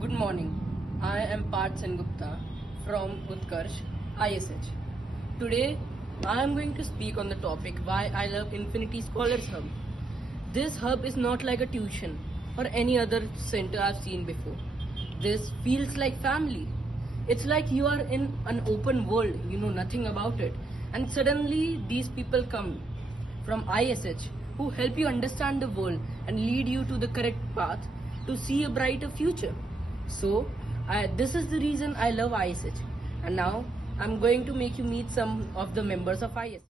Good morning. I am Parth Sengupta from Utkarsh, ISH. Today, I am going to speak on the topic why I love Infinity Scholars Hub. This hub is not like a tuition or any other center I've seen before. This feels like family. It's like you are in an open world, you know nothing about it, and suddenly these people come from ISH who help you understand the world and lead you to the correct path to see a brighter future. So, this is the reason I love ISH. And now, I'm going to make you meet some of the members of ISH.